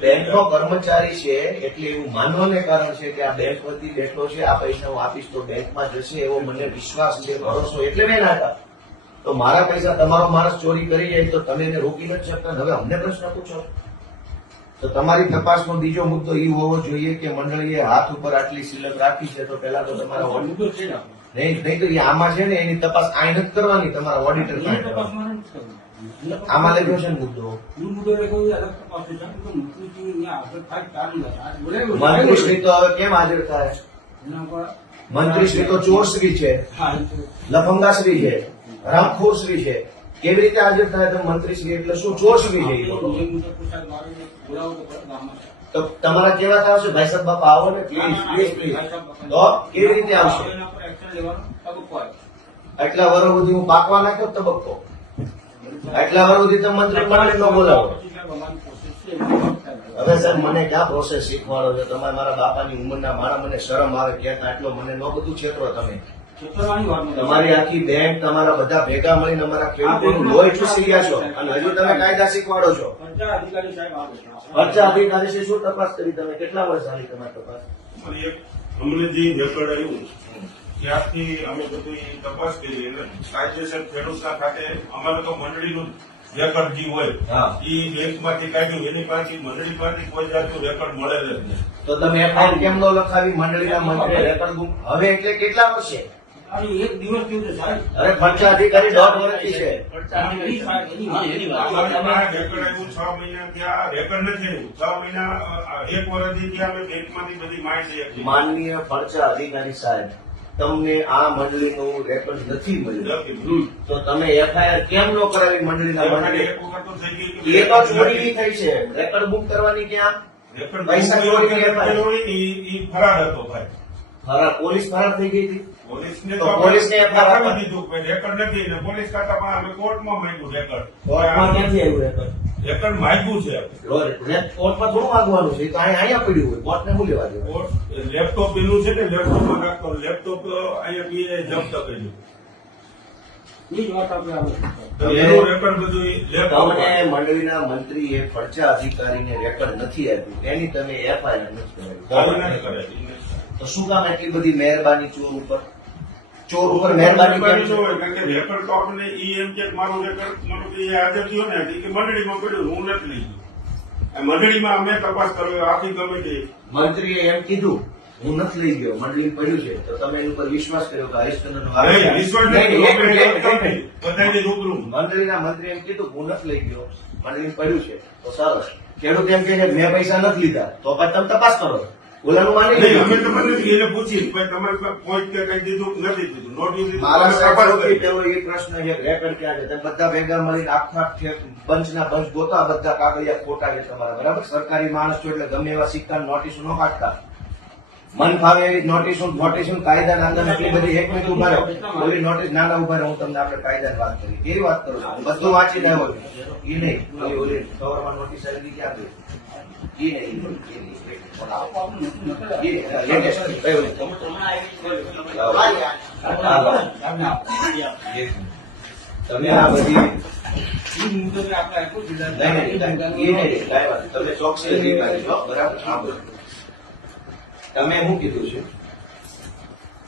બેંકનો કર્મચારી છે એટલે એવું માનવાને કારણ છે કે આ બેંક વતી બેઠો છે, આ પૈસા હું આપીશ તો બેંકમાં જશે એવો મને વિશ્વાસ છે, ભરોસો, એટલે મેં નાખા. તો મારા પૈસા તમારો માણસ ચોરી કરી જાય તો તમે એને રોકી નથી શકતા. હવે અમને પ્રશ્ન પૂછો. તો તમારી તપાસનો બીજો મુદ્દો એ હોવો જોઈએ કે મંડળીએ હાથ ઉપર આટલી સિલક રાખી છે તો પહેલા તો તમારા ઓડિટર છે ને, નહીં તો એ આમાં છે ને એની તપાસ આ નથી કરવાની, તમારા ઓડિટર આમાં લખ્યો છે ને મુદ્દો. મંત્રીશ્રી તો હવે કેમ હાજર થાય? મંત્રીશ્રી તો ચોરશ્રી છે, લફંગાશ્રી છે, હરામખોરશ્રી છે, કેવી રીતે હાજર થાય તમે મંત્રી શ્રી એટલે શું ચોરસવી છે એ એ લોકો? મુજબ પોશાક મારીને બોલાવો તો ખરા ગામમાં. તો તમારા કેવા આવશે ભાઈ સાહેબ બાપા આવો ને પ્લીઝ પ્લીઝ પ્લીઝ તો કેવી રીતે આવશે? એના પર એક્શન લેવાનો તબક્કો આવે. આટલા વર્ષ સુધી હું પાકવા નાખ્યો તબક્કો, આટલા વર્ષ સુધી તમે મંત્રી મંડળ ન બોલાવો. પછી સાહેબ અમારી કોશિશ છે એવી થાય. હવે સર મને ક્યાં પ્રોસેસ શીખવાડો છો તમે? મારા બાપાની ઉંમરના મારા મને શરમ આવે ક્યાંક આટલો મને ન બધું છેતરો તમે. છેતરવાની વાત નથી. તમારી આખી બેંક તમારા બધા ભેગા મળીને અમારા ખેડૂતોનું લોહી ચૂસી ગયા છો અને હજુ તમે કાયદા શીખવાડો છો. પંચાયત અધિકારી સાહેબ આવે છે. ખર્ચા અધિકારી છે શું તપાસ કરી તમે? કેટલા વર્ષ ચાલી તમારી તપાસ? અને એક અમને જે રેકર્ડ આવ્યું ત્યારથી અમે બધું ઈ તપાસ કરી અને કાયદેસર ખેડૂતના ખાતે અમારે તો મંડળીનું રેકર્ડ જે હોય હા. એ બેંકમાંથી કાઢ્યું એની પાસે મંડળી પાસે કોઈ જાતનું રેકર્ડ મળેલ જ નહીં. તો તમે એફઆઈઆર કેમ ન લખાવી? મંડળીના મંત્રી રેકર્ડ બુક હવે એટલે કેટલા વર્ષે? અરે એક દિવસ થયું છે સાહેબ. અરે ખર્ચા અધિકારી 1.5 વર્ષથી છે. એની વાત. અમારે રેકર્ડ આવ્યું 6 મહિના ત્યાં રેકર્ડ નથી આવ્યું 6 મહિના 1 વર્ષથી ત્યાં અમે બેંકમાંથી બધી માહિતી આપી. માનનીય ખર્ચા અધિકારી સાહેબ, તમને આ મંડળીનું રેકર્ડ નથી મળ્યું નથી. તો તમે એફઆઈઆર કેમ ન કરાવી મંડળીના મંત્રી? એક વખત તો થઈ ગઈ કે એ તો ચોરી થઈ છે. રેકર્ડ બુક કરવાની ક્યાં? રેકર્ડ પૈસા ચોરી રેકર્ડ હોય ને ઈ ફરાર હતો ભાઈ. ફરાર પોલીસ ફરાર થઈ ગઈ હતી. પોલીસને તો પોલીસને આપણે FIR આપી દીધું કે રેકર્ડ નથી ને પોલીસ ખાતામાં અમે કોર્ટમાં માંગ્યું રેકર્ડ. કોર્ટમાં ક્યાંથી આવ્યું રેકર્ડ? રેકર્ડ માંગ્યું છે. કોર્ટમાં થોડું માંગવાનું છે? એ તો અહીંયા પડ્યું હોય. કોર્ટને શું લેવા દેવાનું? કોર્ટ લેપટોપ એનું છે ને લેપટોપમાં રાખતો લેપટોપ અહીંયા બી જપ્ત કર્યું. એ જ વાત આપણે આવે. તો એનું રેકર્ડ બધું લેપટોપ તમને મંડળીના મંત્રીએ ખર્ચા અધિકારીને રેકર્ડ નથી આપ્યું એની તમે એફઆઈઆર નથી ચાલુ કરાવી. નથી કરે. તો શું કામ એટલી બધી મહેરબાની ચોર ઉપર? ચોર ઉપર મહેરબાની કેમ છે? કારણ કે રેકર્ડ તો આપણને ઈ એમ કે મારું રેકર્ડ મારું કે એ હાજર થયો ને કે મંડળીમાં પડ્યું હું નથી લઈ ગયો. આ મંડળીમાં અમે તપાસ કર્યો આખી કમિટી. મંત્રીએ એમ કીધું હું નથી લઈ ગયો, મંડળી પડ્યું છે. તો તમે એની ઉપર વિશ્વાસ કર્યો કે હરીશચંદ્રનો નહીં, વિશ્વાસ નથી. નહીં, એક મિનિટ, એક મિનિટ. આપણે બધાની રૂબરૂ. મંત્રીના મંત્રી એમ કીધું હું નથી લઈ ગયો, મંડળી પડ્યું છે. તો સરસ. ખેડૂત એમ કહે છે મેં પૈસા નથી લીધા, તો પછી તમે તપાસ કરો. ઓલાનું માની નહીં, અમે લીધું. તમને એને પૂછી ભાઈ તમારે કોઈ કે કઈ દીધું કે નથી દીધું નોટિસ દીધું મારા અમે સાહેબ તપાસ સૌથી કરી. પહેલો એ પ્રશ્ન છે રેકર્ડ ક્યાં છે? તમે બધા ભેગા મળીને આખા બંચના બંચ ગોતા, બધા કાગળિયા ખોટા છે તમારા, બરાબર? સરકારી માણસ છો એટલે ગમે એવા સિક્કા નોટિસો ન કાઢતા. મન ફાવે એવી નોટિસો કાયદા નાંદા એટલી બધી એક મિનિટ ઉભા રહો. ઓલી નોટિસ નાના ઉભા રહો. હું તમને આપણે કાયદાની વાત કરી. કેવી વાત કરું છું? બધું વાંચીને આવ્યો છું. એ નહીં, ઓલી કવરમાં નોટિસ આવી ક્યાં ગઈ? એ નહીં, એ નહીં. લેટેસ્ટ તમે આ બધી એ મુજબ આપણે આપ્યું જિલ્લા તમે ચોકસી અધિકારી છો, બરાબર? સાંભળો. તમે શું કીધું છે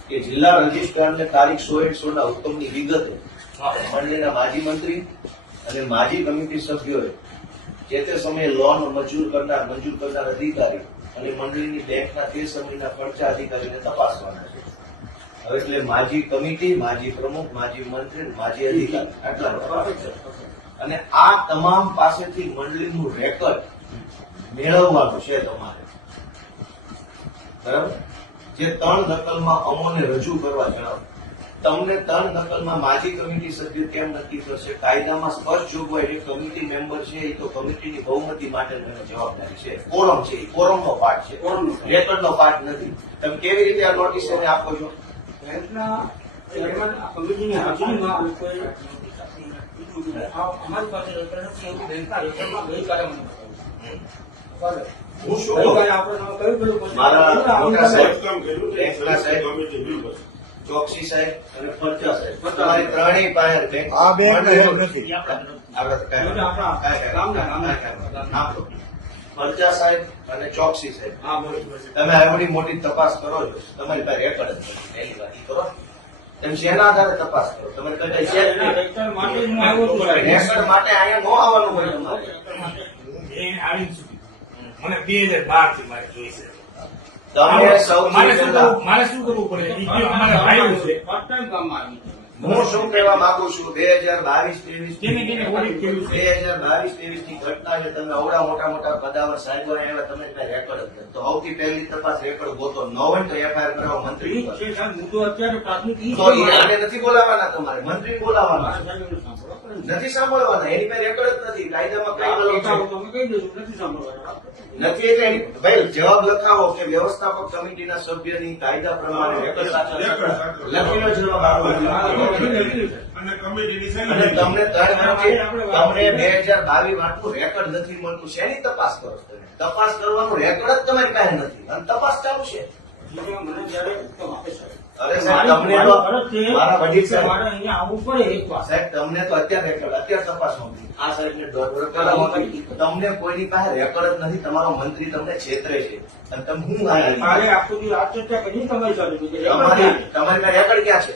કે જિલ્લા રજિસ્ટ્રારને તારીખ 16/16 હુકમની વિગતે મંડળીના માજી મંત્રી અને માજી કમિટી સભ્યોએ જે તે સમયે લોન મંજૂર કરનાર અધિકારી અને મંડળીની બેંકના તે સમયના ખર્ચા અધિકારીને તપાસવાના છે. હવે એટલે માજી કમિટી, માજી પ્રમુખ, માજી મંત્રી, માજી અધિકારી આટલા તપાસ. અને આ તમામ પાસેથી મંડળીનું રેકર્ડ મેળવવાનું છે તમારે, બરાબર? જે 3 નકલમાં અમોને રજૂ કરવા જણાવો. તમને 3 નકલમાં માજી કમિટી સભ્ય કેમ નક્કી કરશે? કાયદામાં સ્પષ્ટ જોગવાઈ છે કમિટી મેમ્બર છે એ તો કમિટીની બહુમતી માટે જવાબદારી છે. કોરમ છે, એ કોરમનો પાર્ટ છે, રેકર્ડનો પાર્ટ નથી. તમે કેવી રીતે આ નોટિસ એને આપો છો? બેંકના ચેરમેન આ કમિટીની હાજરીમાં કોઈ અમારી પાસે રેકર્ડ નથી એવું બેંકના રેકર્ડમાં ગઈકાલે મને બતાવ્યું. હું શું ગઈકાલે આપણે તમે કહ્યું પેલું પછી મારા મોટા સાહેબ, કામ કર્યું બેંકના સાહેબ, કમિટી મેમ્બર. ચોકસી સાહેબ અને ફરજા સાહેબ, તમારી ત્રણેય પાસે બેંક આ બેંક હેડ નથી. આપણે નામ લો. ફરજા સાહેબ અને ચોકસી સાહેબ, હા બોલો તમે આવડી મોટી તપાસ કરો છો, તમારી પાસે રેકર્ડ જ નથી. એની વાત ઈ કરો. તમે શેના આધારે તપાસ કરો? તમારે કઈ છે જ નહીં. રેકર્ડ માટે જ હું આવ્યો છું સાહેબ. રેકર્ડ માટે અહીંયા ન આવવાનું હોય તમારે. એ આવી જ સુધી મને 2012 થી મારે જોઈ છે. તમે સૌથી પહેલા મારે શું કરવું પડે? ઈ જે અમારા ભાઈઓ છે ફર્સ્ટ ટાઈમ કામમાં આવી છે. હું શું કહેવા માંગુ છું, 2022-23 કેને કેને ઓડિટ કર્યું છે? 2022-23 ની ઘટના છે. તમે અવડા મોટા પદાવર સાહેબો આવ્યા, તમે કઈ રેકર્ડ જ નથી. તો સૌથી પહેલી તપાસ રેકર્ડ ગોતો. ન હોય તો એફઆઈઆર કરાવો મંત્રી ઈ ઉપર. છે સાહેબ મુદ્દો અત્યારે પ્રાથમિક ઈ તો એ આને નથી બોલાવાના, તમારે મંત્રી બોલાવાના. મારા સાહેબ એનું સાંભળો. નથી સાંભળવાના, એની પાસે રેકોર્ડ જ નથી. કાયદામાં કઈ ગયેલું છે? તમે કહી દેજો નથી સાંભળવાના. નથી એટલે ભાઈ જવાબ લખાવો કે વ્યવસ્થાપક કમિટીના સભ્યની કાયદા પ્રમાણે રેકોર્ડ સાચો છે. લખીનો જવાબ આપો. અને કમિટીની અને તમને 3 વર્ષથી તમને 2022 વાળું રેકોર્ડ નથી મળતું. શેની તપાસ કરો છો તમે? તપાસ કરવાનું રેકોર્ડ જ તમારી પાસે નથી અને તપાસ ચાલુ છે. મને જ્યારે હુકમ આપે સાહેબ. અરે સાહેબ તમને તો મારા વડીલ સાહેબ મારે અહીંયા આવવું પડે એક વાર. સાહેબ તમને તો અત્યારે તપાસ માંગી આ સાહેબને દોડ તમને કોઈની પાસે રેકોર્ડ જ નથી. તમારો મંત્રી તમને છેતરે છે અને તમે હું મારે આખું દિવસ આ ચર્ચા કરી તમારી સાથે તમારી પાસે રેકોર્ડ ક્યાં છે?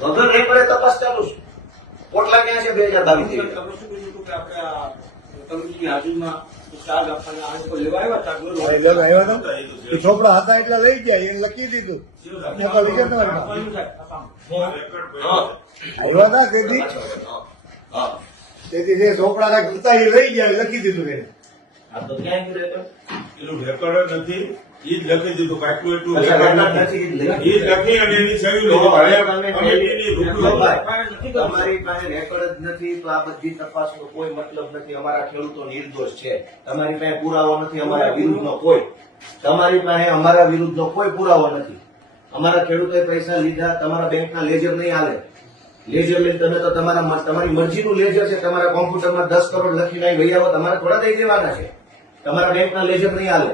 વગર રેકોર્ડે તપાસ ચાલુ છે. પોટલા ક્યાં છે 2022? તમે શું કીધું હતું કે આપણે આ કમિટીની હાજરીમાં ચાર્જ આપવાના આ લોકો લેવા આવ્યા ચાર્જ ભાઈ લોક આવ્યો હતો એ છોકરા હતા એટલે લઈ ગયા એને લખી દીધું નકલ વિગત આવ્યા હતા તેથી હા તેથી જે છોકરા હતા એ લઈ ગયા લખી દીધું એને આ તો ક્યાં ગયું રેકોર્ડ? એનું રેકોર્ડ જ નથી, ઈ જ લખી દીધું કાટલું એટલું અચ્છા, રેકોર્ડ રેકોર્ડ નથી. નથી. ઈ જ લખી અને એની સહી તો લીધી. હવે હવે તમે કમિટીની રૂબરૂ તમારી પાસે રેકોર્ડ જ નથી તો આ બધી તપાસનો કોઈ મતલબ નથી. અમારા ખેડૂતો નિર્દોષ છે. તમારી પાસે પુરાવો નથી અમારા વિરુદ્ધનો કોઈ. તમારી પાસે અમારા વિરુદ્ધનો કોઈ પુરાવો નથી. અમારા ખેડૂતોએ પૈસા લીધા, તમારા બેંકના લેજર નહીં હાલે. લેજર લઈને તમે તો તમારી મરજીનું લેજર છે. તમારા કોમ્પ્યુટરમાં 10 કરોડ લખીને અહીં વહી આવો, તમારે થોડા દઈ દેવાના છે. તમારા બેંકના લેજર નહીં હાલે.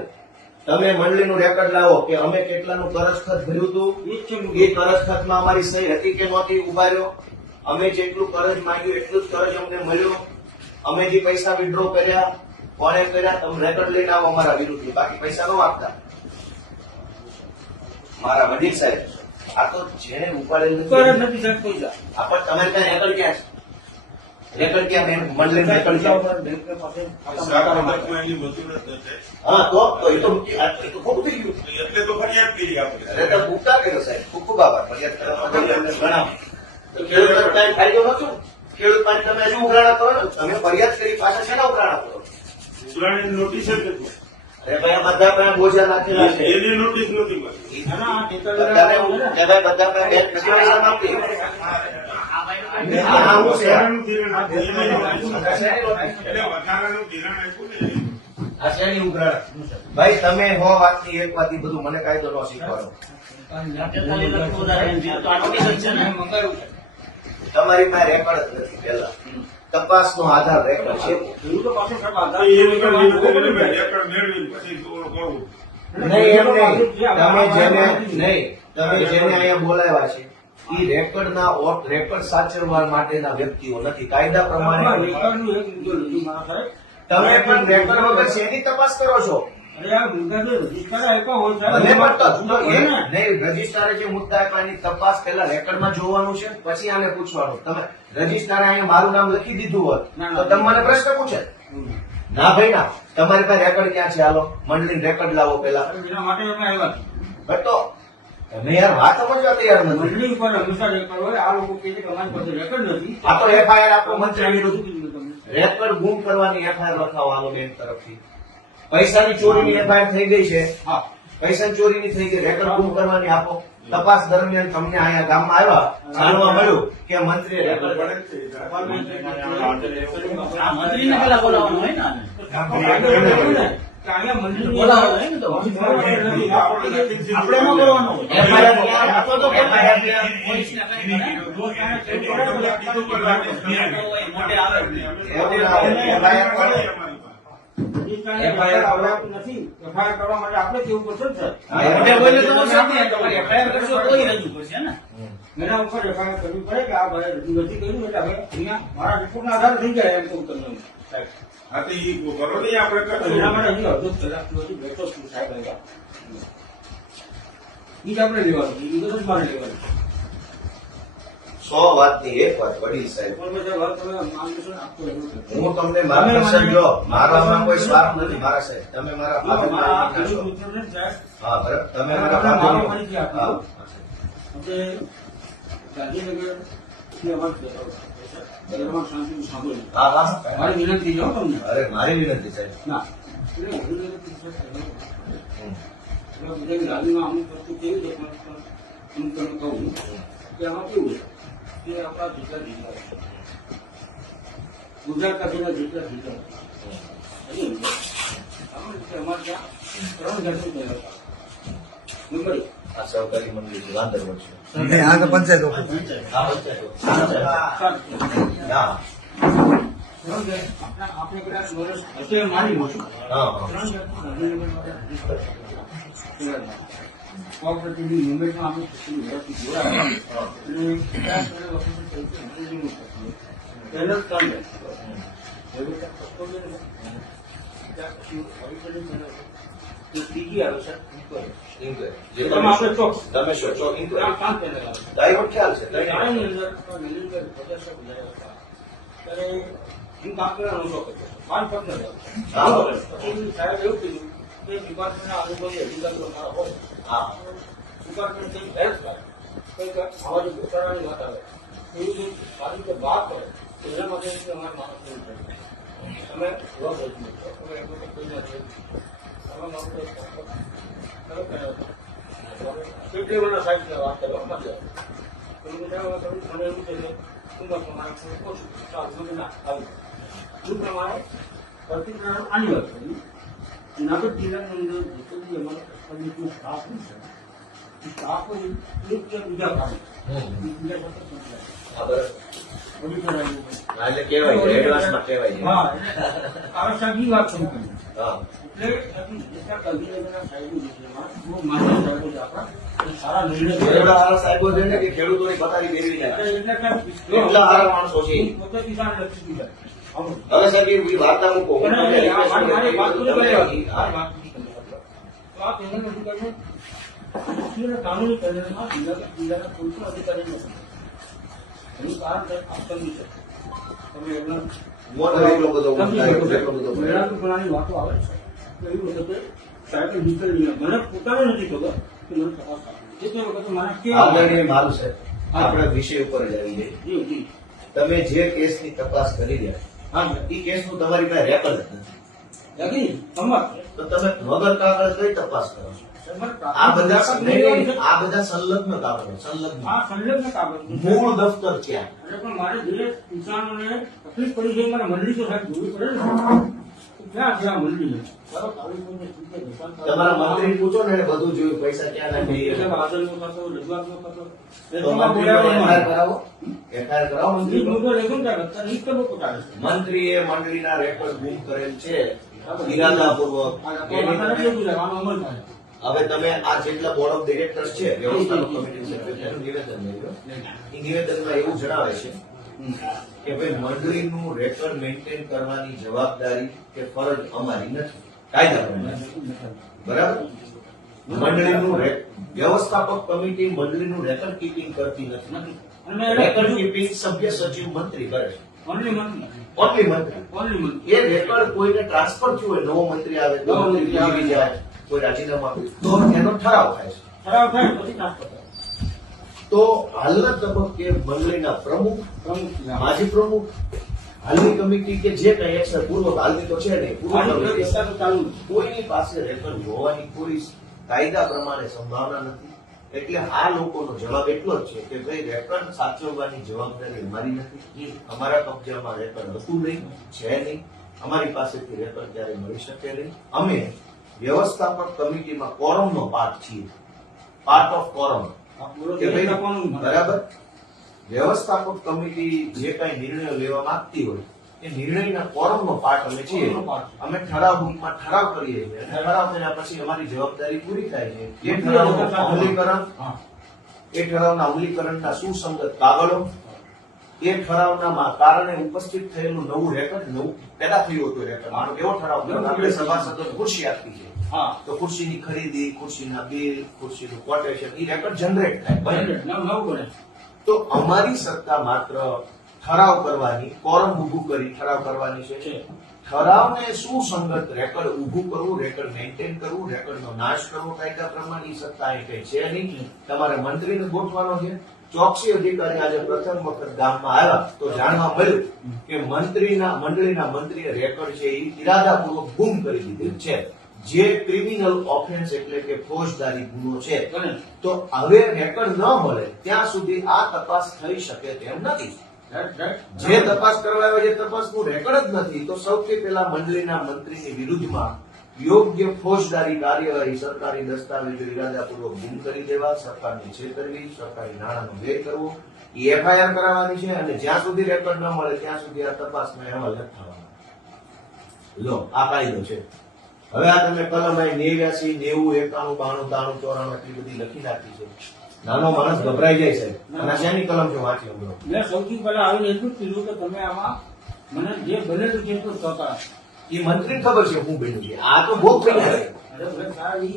તમે મંડળીનું રેકોર્ડ લાવો કે અમે કેટલાનું કરજ ખત ભર્યું હતું, એ કરજ ખતમાં અમારી સહી હતી કે નહોતી, ઉભા રહ્યો. અમે જેટલું કરજ માંગ્યું એટલું જ કરજ અમને મળ્યું. અમે જે પૈસા વિડ્રો કર્યા કોણે કર્યા તમે રેકોર્ડ લઈને આવો અમારા વિરુદ્ધ. બાકી પૈસા ન આપતા. મારા વડીલ સાહેબ આ તો જેને ઉપાડેલ નથી સાહેબ પૈસા. આ પણ તમારી પાસે રેકોર્ડ ક્યાં છે? રેકોર્ડ ક્યાં? મંડળી રેકોર્ડ ક્યાં? બેંક પાસે શાખામાં એની મંજૂર જ નથી. હા તો એ તો ખોટું થઈ ગયું. એટલે તો ફરિયાદ કરી આપણે. અરે તો ઉપકાર કર્યો સાહેબ, ખૂબ ખૂબ આભાર. ફરિયાદ કરવા બદલ એમને ઘણા. તો ખેડૂત કાંઈ ફાયદો નતો. ખેડૂત પાસે તમે હજુ ઉઘરાણા કરો ને, તમે ફરિયાદ કરી પાછા શેના ઉઘરાણા કરો? ઉઘરાણીની નોટિસ જ નથી. અરે ભાઈ આ બધા પાસે બોજા નાખેલા છે. એની નોટિસ નથી મળી. બધાને કે ભાઈ બધા પાસે બેંક નથી પૈસા માંગતી. આ હું છે? વધારાનું ધિરાણ આપ્યું. એની નોટિસ નથી. એટલે વધારાનું ધિરાણ આપ્યું ને એની. આ શેની ઉઘરાણા? ભાઈ તમે હો વાતની એક વાત ઈ બધું મને કાયદો ન શીખવાનો. તમારી પાસે રેકોર્ડ જ નથી. પેલા તપાસનો આધાર રેકોર્ડ છે. ખેડૂતો પાસે સાહેબ તો આધાર એ રીતે મેળવીને રેકોર્ડ મેળવીને પછી થોડું કરવું. નહીં એમ નહીં. તમે જેને અહીંયા બોલાવ્યા છે ઈ રેકોર્ડના રેકોર્ડ સાચવવા માટેના વ્યક્તિઓ નથી. કાયદા પ્રમાણે રેકોર્ડનું એક મુદ્દો લીધું મારા સાહેબ. તમે પણ રેકોર્ડ વગર શેની તપાસ કરો છો? અરે આ મુદ્દા જે રજીસ્ટર આપ્યા હોય સાહેબ, ભલે પણ તો હોય ને. નહીં રજીસ્ટ્રારે જે મુદ્દા આપ્યા એની તપાસ પેલા રેકોર્ડમાં જોવાનું છે, પછી આને પૂછવાનું. તમે રજીસ્ટ્રારે અહીંયા મારું નામ લખી દીધું હોત તો તમે મને પ્રશ્ન પૂછે? ના ભાઈ ના. તમારી પાસે રેકોર્ડ ક્યાં છે? હાલો મંડળીને રેકોર્ડ લાવો પેલા. એના માટે અમે આવ્યા છીએ. બટ તો તમે યાર વાત સમજવા તૈયાર નથી. મંડળી ઉપર હંમેશા રેકોર્ડ હોય. આ લોકો કહે છે કે અમારી પાસે રેકોર્ડ નથી. આ તો એફઆઈઆર આપો મંત્રી વિરુદ્ધ. શું કીધું તમને? રેકોર્ડ ગુમ કરવાની એફઆઈઆર લખાવો હાલો બેંક તરફથી. પૈસાની ચોરીની એફઆઈઆર થઈ ગઈ છે. હા. પૈસાની ચોરીની થઈ ગઈ. રેકોર્ડ ગુમ કરવાની આપો. તપાસ દરમિયાન તમને અહીંયા ગામમાં આવ્યા જાણવા મળ્યું કે મંત્રીએ રેકોર્ડ આ મંત્રીને પેલા બોલાવવાનું હોય ને આને. કે અહીંયા મંત્રીને બોલાવવાનું હોય ને તો. આપણે ન કરવાનું હોય. એફઆઈઆર ક્યાં આપો તો એફઆઈઆર ક્યાં? FIR આવડતું નથી. FIR કરવા માટે આપણે કેવું પડશે ને સર? હા, એના ઉપર FIR કરવી પડે કે આ ભાઈ રજૂ નથી કર્યું એટલે હવે અહીંયા મારા રિપોર્ટના આધારે થઈ જાય એમ કહું તમને સાહેબ. હા તો ઈ કરો ને આપણે કરશું. એના માટે હજી અડધો કલાક સુધી બેઠો છું સાહેબ અહીંયા. ઈ જ આપણે લેવાનું છે. ઈ બધું જ મારે લેવાનું છે. 100 વાતની એક વાત વડીલ સાહેબ. પણ મેં સાહેબ હવે તમે માર્ગદર્શન આપતો રહેવું છે. હું તમને માર્ગદર્શન જો મારામાં કોઈ સ્વાર્થ નથી મારા સાહેબ. તમે મારા મારા ફાધર ખેડૂત મિત્રોને જ સાહેબ હા બરાબર. તમે મારા મારા મારા ફાધર મારી હા આપણે ગાંધીનગરથી અમારે શહેરમાં શાંતિનું સાંભળ્યું. હા હા. મારી વિનંતી છે હો તમને. અરે મારી વિનંતી સાહેબ. ના એટલે ગાંધીનગરથી સાહેબ એટલે બધાની ગાડીમાં અમુક વસ્તુ કેવી છે પણ હું તમને કહું કે આમાં કેવું છે કે આપણા જુદા જુદા છે. ગુજરાત કાશીના જેટલા જિલ્લા એની અંદર સામાન્ય રીતે અમારે ત્યાં 3 જાતની ચેનલ આવે. મુંબઈ આ સહકારી મંડળી છે વાંદરવડ છે નહીં, આ તો પંચાયત ઓફિસ. આ પંચાયત. હા આપણે કદાચ વર્ષ અત્યારે મારી મોટું હા 3 જાતની કોઓપરેટિવની મુંબઈમાં આપણે ખુશી વ્યવસ્થિત જોડાયા અને કદાચ પહેલો 3 ત્રીજી આવે છે ઇન્ક્વાયરી. જે એમાં આપણે ચોક તમે શું છો ઇન્ક્વાયરી. 5 ચેનલ આવે. ડાયવર્ટ ખ્યાલ છે આની અંદર મિલિંદર 50 ગુજરાત હતા ત્યારે હું કામ કરવાનો શોખ હતો 5 પગને પછી સાહેબ એવું કીધું કે ડિપાર્ટમેન્ટના અનુભવી અધિકારીઓ મારા હોય હા ડિપાર્ટમેન્ટ કંઈક હેલ્પ કરે કંઈક આવા જે ઘોટાળાની વાત આવે એવી જે સારી રીતે વાત કરે એના માટે અમારે માણસ નહીં થાય તમે એવા પ્રશ્નો છો તમે એમ તો કોઈ નથી તમે માત્ર કેટલી વર્ષ સાહેબ વાત કરવા મજા આવે તમે એવું છે કે ઉંમર પ્રમાણે થોડું ઓછું સારું મને ના આવી એ પ્રમાણે પ્રતિક્રિયા આની વાત કરી જુનાગઢ જિલ્લાની અંદર જેટલો બી અમારો કસ્ટમરનો સ્ટાફ છે એ સ્ટાફ એક કે બીજા કામ બીજા સાથે સંકળાયેલા. હા બરાબર. ઓડિટર આવ્યું. હા, એટલે કહેવાય છે એડવાન્સમાં કહેવાય છે. હા એટલે આવશ્યક ઈ વાત શરૂ કરી હા એટલે જેટલા ગાંધીનગરના સાહેબની વિષયમાં બહુ માન્ય સાહેબો છે આપણા એ સારા નિર્ણય એવડા કર્યા. હારા સાહેબો છે ને કે ખેડૂતોની પથારી ફેરવી નાખે. એટલે એટલા હારા માણસો છે. પોતે કિસાન લક્ષી દીધા આવું. હવે સાહેબ એ વાર્તા મૂકો હું તમને મારી request કરું. મારી વાત પૂરી કરી આપી. હા. મારી વાત પૂરી કરી આપી. તો આ પેનલ અધિકારીને કાનૂની પેનલમાં જિલ્લાના કોઈ પણ અધિકારી નથી. એનું કારણ છે આ સમજી શકો. તમે એમના મોઢો એટલો બધો ઊંચાઈ, એટલો બધો મેળાપણાની વાતો આવે છે તો એવી વખતે સાહેબે નીકળી મને પોતાને નથી ખબર કે મને તપાસ આપી એ વખતે મારા કેવા આદરણીય માલ સાહેબ, આપણે વિષય ઉપર જ આવી જઈએ. જી જી તમે જે કેસની તપાસ કરી રહ્યા હા એ કેસનું તમારી પાસે રેકોર્ડ જ નથી. યાદી સમજ તો તમે વગર કાગળ કઈ તપાસ કરો છો? આ બધા આ બધા સંલગ્ન કાગળો સંલગ્ન આ સંલગ્ન કાગળ મૂળ દફતર ક્યાં? અને પણ મારે જે કિસાનોને તકલીફ પડી છે મારે મંડળી તો સાહેબ જોવી પડે ને તો ક્યાં છે આ મંડળી બરાબર તાલુકાની સ્થિતિ નિશાન તમારા મંત્રી પૂછો ને એને બધું જોયું પૈસા ક્યાં નાખી. એટલે આદરનો થતો રજૂઆતનો થતો તો મંત્રીનો FIR કરાવો. FIR કરાવો મંત્રીનો. મુદ્દો લેખું ત્યારે અત્યારે એક તબક્કો ચાલે છે મંત્રીએ મંડળીના રેકોર્ડ ગુમ કરેલ છે ઇરાદાપૂર્વક. હવે તમે આ જેટલા બોર્ડ ઓફ ડિરેક્ટર્સ છે વ્યવસ્થાપક કમિટી સેક્રેટરીનું નિવેદન મેળવ્યું. એ નિવેદનમાં એવું જણાવે છે કે ભાઈ મંડળીનું રેકોર્ડ મેન્ટેન કરવાની જવાબદારી કે ફરજ અમારી નથી, કાયદા પ્રમાણે. બરાબર? મંડળીનું વ્યવસ્થાપક કમિટી મંડળીનું રેકોર્ડ કીપિંગ કરતી નથી. અને રેકોર્ડ કીપિંગ સભ્ય સચિવ મંત્રી કરે છે. ઓનલી મંત્રી ઓનલી મંત્રી. ઓનલી મંત્રી એ રેકોર્ડ કોઈને ટ્રાન્સફર થયું હોય, નવો મંત્રી આવે તો નવો મંત્રી આવે. જીવી જાય, કોઈ રાજીનામું આપે તો એનો ઠરાવ થાય છે. ખરાબ થાય પછી ટ્રાન્સફર થાય તો હાલના તબક્કે મંડળીના પ્રમુખ, પ્રમુખ માજી પ્રમુખ, હાલની કમિટી કે જે કઈ એક્શન પૂર્વ હાલની તો છે નહીં, પૂર્વ કમિટી ચાલુ કોઈની પાસે રેકોર્ડ હોવાની કોઈ કાયદા પ્રમાણે સંભાવના નથી. એટલે આ લોકોનો જવાબ એટલો જ છે કે ભાઈ રેકોર્ડ સાચવવાની જવાબદારી અમારી નથી. અમારા કબજામાં રેકોર્ડ હતું નહીં, છે નહીં. અમારી પાસેથી રેકોર્ડ ક્યારે મળી શકે નહીં. અમે વ્યવસ્થાપક કમિટીમાં કોરમનો પાર્ટ છીએ, પાર્ટ ઓફ કોરમ. કે ભાઈ બરાબર વ્યવસ્થાપક કમિટી જે કઈ નિર્ણયો લેવા માંગતી હોય એ નિર્ણયના કોરમનો પાર્ટ અમે છીએ. અમે ઠરાવમાં ઠરાવ કરીએ છીએ અને ઠરાવ કર્યા પછી અમારી જવાબદારી પૂરી થાય છે. એ ઠરાવનું અમલીકરણ, એ ઠરાવના અમલીકરણના સુસંગત કાગળો, એ ઠરાવના કારણે ઉપસ્થિત થયેલું નવું રેકોર્ડ, નવું પેદા થયું હતું રેકોર્ડ. આનો કેવો ઠરાવ થયો? આપણે સભાસદોને ખુરશી આપી છે હા તો ખુરશીની ખરીદી, ખુરશીના બિલ, ખુરશીનું કોટેશન, એ રેકોર્ડ જનરેટ થાય. બરાબર? નવું બને તો અમારી સત્તા માત્ર ઠરાવ કરવાની, કોરમ ઉભું કરી ઠરાવ કરવાની છે. ઠરાવને સુસંગત રેકોર્ડ ઉભું કરવું, રેકોર્ડ મેન્ટેન કરવું, રેકોર્ડનો નાશ કરવો કાયદા પ્રમાણે એ સત્તા અહીં કઈ છે નહીં. તમારે મંત્રીને ગોઠવાનો છે. ચોકસી અધિકારી આજે પ્રથમ વખત ગામમાં આવ્યા તો જાણવા મળ્યું કે મંડળીના મંત્રીએ રેકોર્ડ છે એ ઇરાદાપૂર્વક ગુમ કરી દીધેલ છે, જે ક્રિમિનલ ઓફેન્સ એટલે કે ફોજદારી ગુનો છે. તો હવે રેકોર્ડ ન મળે ત્યાં સુધી આ તપાસ થઈ શકે તેમ નથી. જે તપાસ કરવા આવે છે તપાસનું રેકોર્ડ જ નથી તો સૌથી પહેલા મંડળીના મંત્રીની વિરુદ્ધમાં યોગ્ય ફોજદારી કાર્યવાહી સરકારી દસ્તાવેજો ઇરાદાપૂર્વક ગુમ કરી દેવા, સરકારની છેતરવી, સરકારી નાણાંનો વ્યય કરવો એ એફઆઈઆર કરાવવાની છે અને જ્યાં સુધી રેકોર્ડ ન મળે ત્યાં સુધી આ તપાસનો અહેવાલ નથી થવાનો. લો આ કાયદો છે. હવે આ તમે કલમ 89, 90, 91, 92, 93, 94 એટલી બધી લખી નાખી છે. નાનો માણસ ગભરાઈ જાય છે અને શેની કલમ છે વાંચી લો. મેં સૌથી પહેલા આવીને એટલું જ કીધું કે તમે આમાં મને જે બનેલું છે એટલું સહકાર આપો. એ મંત્રી ખબર છે હું બન્યું છે. આ તો ભોગ થઈ જાય. અરે ભાઈ સારી,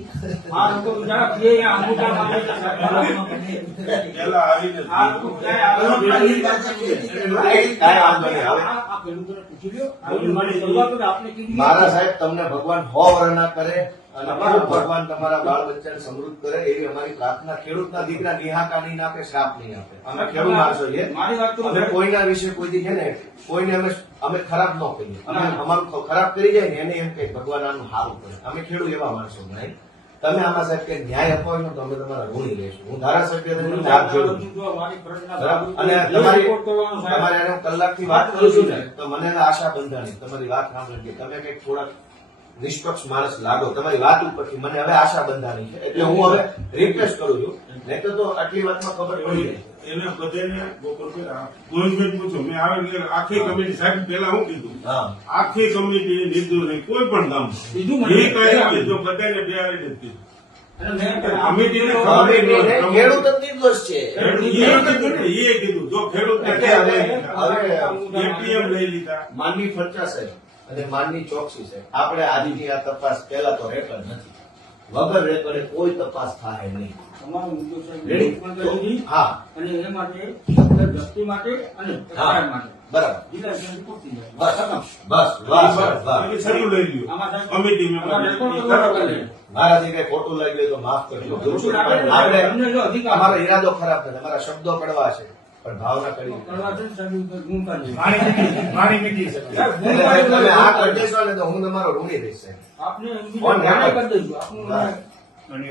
આ લોકો બિચારા કે અહીંયા અંગૂઠા મારે છે, પેલા આવીને આ લોકો ક્યાંય આવે નહીં. કાંઈ વાંધો નહીં. હવે આ ખેડૂતોને પૂછી લ્યો. આ મારી શરૂઆત તો આપણે કીધી. મારા સાહેબ તમને ભગવાન 100 વર્ષ ના કરે અને ખૂબ ભગવાન તમારા બાળ બચ્ચાને સમૃદ્ધ કરે એવી અમારી પ્રાર્થના. ખેડૂતના દીકરા નિહાકા નહીં નાખે, શ્રાપ નહીં આપે. અમે ખેડૂત માણસો છીએ. મારી વાત તો અમે કોઈના વિશે કોઈ દી છે ને કોઈને અમે ખરાબ ન કહીએ. અમે અમારું ખરાબ કરી જાય ને એને એમ કે ભગવાન આનું સારું કરે. અમે ખેડૂત એવા માણસો નહીં. તમે આમાં સાહેબ કે ન્યાય અપાવો છો તો અમે તમારા ઋણી રહીશું. હું ધારાસભ્ય તરીકે હાથ જોડું છું. મારી ફરજના બરાબર? અને જે તમારી રિપોર્ટ કરવાનો સાહેબ. તમારે એને કલાકથી વાત કરું છું ને તો મને આશા બંધાણી તમારી વાત સાંભળી કે તમે કઈક થોડાક નિષ્પક્ષ માણસ લાગો. તમારી વાત ઉપરથી મને હવે આશા બંધાણી છે એટલે હું હવે રિક્વેસ્ટ કરું છું. નહીં તો આટલી વાતમાં ખબર પડી જાય. એને બધાને બપોર કોઈ પૂછો મેં આવે એટલે આખી કમિટી સાહેબ પેલા હું કીધું હા આખી કમિટી લીધું નહીં કોઈ પણ કામ બીજું જે મને કઈ કીધું બધાને બેહાડી જ કીધું. અને મેં કમિટીને ખેડૂત જ નિર્દોષ છે. એ કીધું જો ખેડૂત એટલે હવે એટીએમ લઈ લીધા. માનની ફરચા સાહેબ અને માનની ચોકસી સાહેબ આપણે આજની આ તપાસ પહેલા તો રેકર્ડ નથી. વગર રેકર્ડે કોઈ તપાસ થાય નહીં. તમારો મુદ્દો છે રેડી? મુખ્યમંત્રી હા અને એ માટે વ્યક્તિ માટે અને સરકાર માટે બરાબર. જિલ્લા પંચાયત પૂરતી જાય. બસ બસ બસ બસ એટલે શરૂ લઈ લ્યો આમાં સાહેબ કમિટી આમાં મેમ્બર રેકોર્ડ કરવાનો કરે. મારાથી કઈ ખોટું લાગ્યું હોય તો માફ કરજો. આપણે આપણે જો અધિકાર અમારો ઈરાદો ખરાબ નથી. અમારા શબ્દો કડવા છે પણ ભાવના કડી. કરવા છે ને સાહેબ ગુમ કરી મારી મીઠી છે. એટલે તમે આ કરી દેશો ને તો હું તમારો ઋણી રહીશ સાહેબ. આપને કોણ જાણ જાણે? કરી દઈશું. આપણું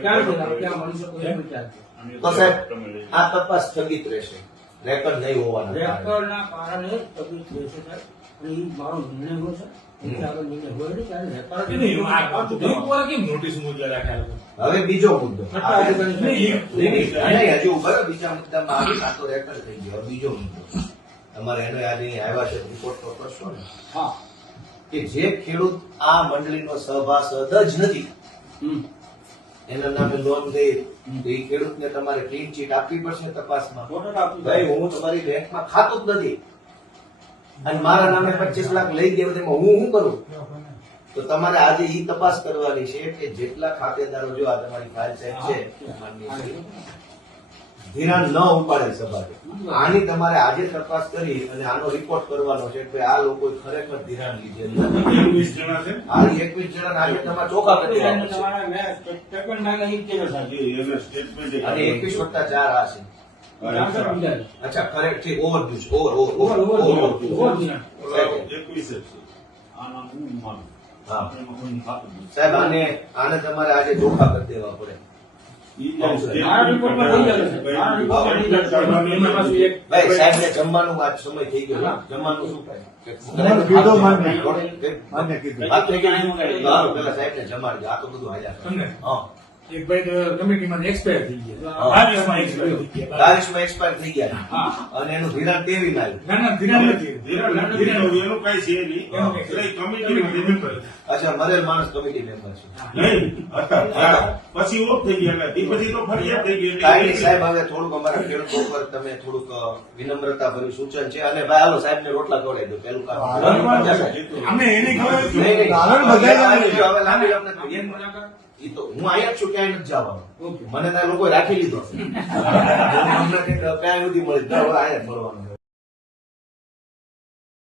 ક્યાં છે ક્યાં મળી શકો એ વિચાર છે. તો સાહેબ આ તપાસ સ્થગિત રહેશે. રેકર્ડ નહીં હોવાના કારણે. રેકર્ડના કારણે તકલીફ રહેશે સાહેબ. અને એ મારો નિર્ણય હોય છે. એ આગળ નિર્ણય હોય નહીં ત્યારે રેકર્ડ નહીં, આ એક વાર કેમ નોટિસ મોકલ્યા રાખ્યા લોકો? હવે બીજો મુદ્દો. ખટ્ટા અધિકારી નહીં, નહીં, હજુ બરાબર બીજા મુદ્દામાં આવી આ તો રેકર્ડ થઈ ગયો. હવે બીજો મુદ્દો તમારે એનો આજે આવ્યા છે રિપોર્ટ તો કરશો ને હા કે જે ખેડૂત આ મંડળીનો સભાસદ જ નથી એના નામે લોન ગઈ તો એ ખેડૂતને તમારે ક્લીન ચીટ આપવી પડશે તપાસમાં. ફોટો આપી ભાઈ હું તમારી બેંકમાં ખાતું જ નથી અને મારા નામે 25 લાખ લઈ ગયા તેમાં હું શું કરું? તો તમારે આજે ઈ તપાસ કરવાની છે કે જેટલા ખાતેદારો જો આ તમારી ફાઇલ સાહેબ છે માનનીય છે, ધિરાણ ન ઉપાડે સભાએ. આની તમારે આજે તપાસ કરી અને આનો રિપોર્ટ કરવાનો છે કે આ લોકો ખરેખર ધિરાણ લીધેલું નથી. 21 જણા છે આ 21 જણા આજે તમારે ચોખા કરી દેવા પડશે. તમારા મેં સ્ટેટમેન્ટ માંગે એ કેવો સાહેબ એને સ્ટેટમેન્ટ અને 21 + 4 આ છે. બીજા અચ્છા કરેક્ટ છે. ઓવરડ્યુ છે. Over over over over over દિના 21 જ છે. આના હું માનું હા એમાં કોઈ ખાતું નથી. સાહેબ આને તમારે આજે ચોખા કરી દેવા પડે. મારા રિપોર્ટમાં થઈ જશે. મારા રિપોર્ટમાં થઈ જશે. એમાં પાછું એક ભાઈ સાહેબને જમવાનું આજ સમય થઈ ગયો. જમવાનું શું થાય? તમારે કીધો માન્ય. કે- માન્ય કીધું. વાત થઈ ગઈ. સારું, પેલા સાહેબને જમાડજો. આ તો બધું હાલ્યા કરે. તમને હા. એક ભાઈ તો કમિટીમાં એક્સપાયર થઈ ગયા. હા. 22 માં એક્સપાયર થઈ ગયા. 40 માં એક્સપાયર થઈ ગયા હા. અને એનું ધિરાણ 23 માં આવ્યું. ના ના ધીરાણ નથી. ધીરાણ નથી લીધું, એનું કાંઈ છે નહીં. એનું એટલે કમિટીમાં member. અચ્છા મરેલ માણસ કમિટી મેમ્બર છે. નહીં હતા. પછી ઓફ થઈ ગયા એટલે એ પછી તો ફરિયાદ થઈ ગઈ કાંઈ નહીં એટલે સાહેબ, હવે થોડુંક અમારા ખેડૂતો પર તમે થોડુંક વિનમ્રતા ભર્યું સૂચન છે અને ભાઈ હાલો સાહેબને રોટલા ખવડાવી દો. પેલું કામ અમે એને ખબર નહીં, નહીં. કારણ બધાને હવે લાંબી વાત નથી. એમ મુલાકાત ઈ તો હું અહીંયા જ છું, ક્યાંય નથી જવાનું. ઓકે. મને ત્યાં લોકો રાખી લીધો. અમને કંઈક ક્યાંય સુધી મળી જાય, હવે અહીંયા જ મળવાનું.